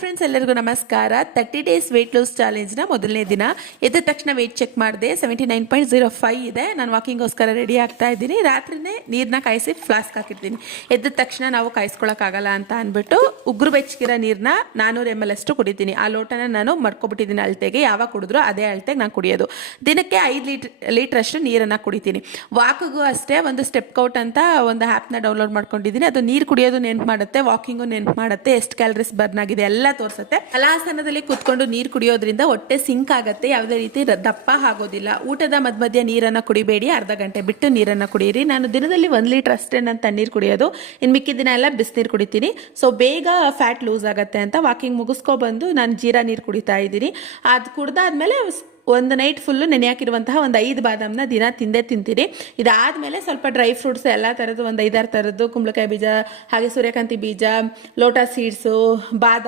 Friends, ಎಲ್ಲರಿಗೂ ನಮಸ್ಕಾರ. 30 days wait loss ಚಾಲೆಂಜ್ನ ಮೊದಲನೇ ದಿನ. ಎದ್ದ ತಕ್ಷಣ ವೆಯ್ಟ್ ಚೆಕ್ ಮಾಡಿದೆ. 79.05 ಇದೆ. ನಾನು ವಾಕಿಂಗ್ಗೋಸ್ಕರ ರೆಡಿ ಆಗ್ತಾ ಇದ್ದೀನಿ. ರಾತ್ರಿನೇ ನೀರನ್ನ ಕಾಯಿಸಿ ಫ್ಲಾಸ್ಕ್ ಹಾಕಿರ್ತೀನಿ. ಎದ್ದ ತಕ್ಷಣ ನಾವು ಕಾಯಿಸ್ಕೊಳಕ್ಕಾಗಲ್ಲ ಅಂತ ಅಂದ್ಬಿಟ್ಟು ಉಗುರು ಬೆಚ್ಚಗಿರೋ ನೀರನ್ನ 400 ml ಅಷ್ಟು ಕುಡಿತೀನಿ. ಆ ಲೋಟನ ನಾನು ಮಡ್ಕೊಬಿಟ್ಟಿದ್ದೀನಿ ಅಳತೆಗೆ. ಯಾವಾಗ ಕುಡಿದ್ರು ಅದೇ ಅಳತೆಗೆ ನಾನು ಕುಡಿಯೋದು. ದಿನಕ್ಕೆ 5 ಲೀಟರ್ ಅಷ್ಟು ನೀರನ್ನು ಕುಡಿತೀನಿ. ವಾಕಿಗೂ ಅಷ್ಟೇ ಒಂದು ಸ್ಟೆಪ್ ಕೌಟ್ ಅಂತ ಒಂದು ಆ್ಯಪ್ನ ಡೌನ್ಲೋಡ್ ಮಾಡ್ಕೊಂಡಿದ್ದೀನಿ. ಅದು ನೀರು ಕುಡಿಯೋದು ನೆನ್ಪು ಮಾಡುತ್ತೆ, ವಾಕಿಂಗು ನೆನ್ಪು ಮಾಡುತ್ತೆ, ಎಷ್ಟು ಕ್ಯಾಲರೀಸ್ ಬರ್ನ್ ಆಗಿದೆ ಎಲ್ಲ ತೋರಿಸುತ್ತೆ. ಹಲಾಸನದಲ್ಲಿ ಕೂತ್ಕೊಂಡು ನೀರು ಕುಡಿಯೋದ್ರಿಂದ ಹೊಟ್ಟೆ ಸಿಂಕ್ ಆಗುತ್ತೆ, ಯಾವುದೇ ರೀತಿ ದಪ್ಪ ಆಗೋದಿಲ್ಲ. ಊಟದ ಮಧ್ಯ ನೀರನ್ನು ಕುಡಿಬೇಡಿ, ಅರ್ಧ ಗಂಟೆ ಬಿಟ್ಟು ನೀರನ್ನು ಕುಡಿಯಿರಿ. ನಾನು ದಿನದಲ್ಲಿ 1 ಲೀಟರ್ ಅಷ್ಟೇ ನಾನು ತಣ್ಣೀರು ಕುಡಿಯೋದು, ಇನ್ನು ಮಿಕ್ಕಿದ ದಿನ ಎಲ್ಲ ಬಿಸಿನೀರು ಕುಡಿತೀನಿ. ಸೊ ಬೇಗ ಫ್ಯಾಟ್ ಲೂಸ್ ಆಗುತ್ತೆ ಅಂತ ವಾಕಿಂಗ್ ಮುಗಿಸ್ಕೊಬಂದು ನಾನು ಜೀರಾ ನೀರು ಕುಡಿತಾ ಇದ್ದೀನಿ. ಅದು ಕುಡ್ದಾದ್ಮೇಲೆ ಒಂದು ನೈಟ್ ಫುಲ್ಲು ನೆನೆ ಹಾಕಿರುವಂತಹ ಒಂದು 5 ಬಾದಾಮನ್ನ ದಿನ ತಿಂತೀನಿ. ಇದಾದಮೇಲೆ ಸ್ವಲ್ಪ ಡ್ರೈ ಫ್ರೂಟ್ಸ್ ಎಲ್ಲ ಥರದ್ದು ಒಂದು 5-6 ಥರದ್ದು, ಕುಂಬಳಕಾಯಿ ಬೀಜ, ಹಾಗೆ ಸೂರ್ಯಕಾಂತಿ ಬೀಜ, ಲೋಟಸ್ ಸೀಡ್ಸು, ಬಾದಾಮ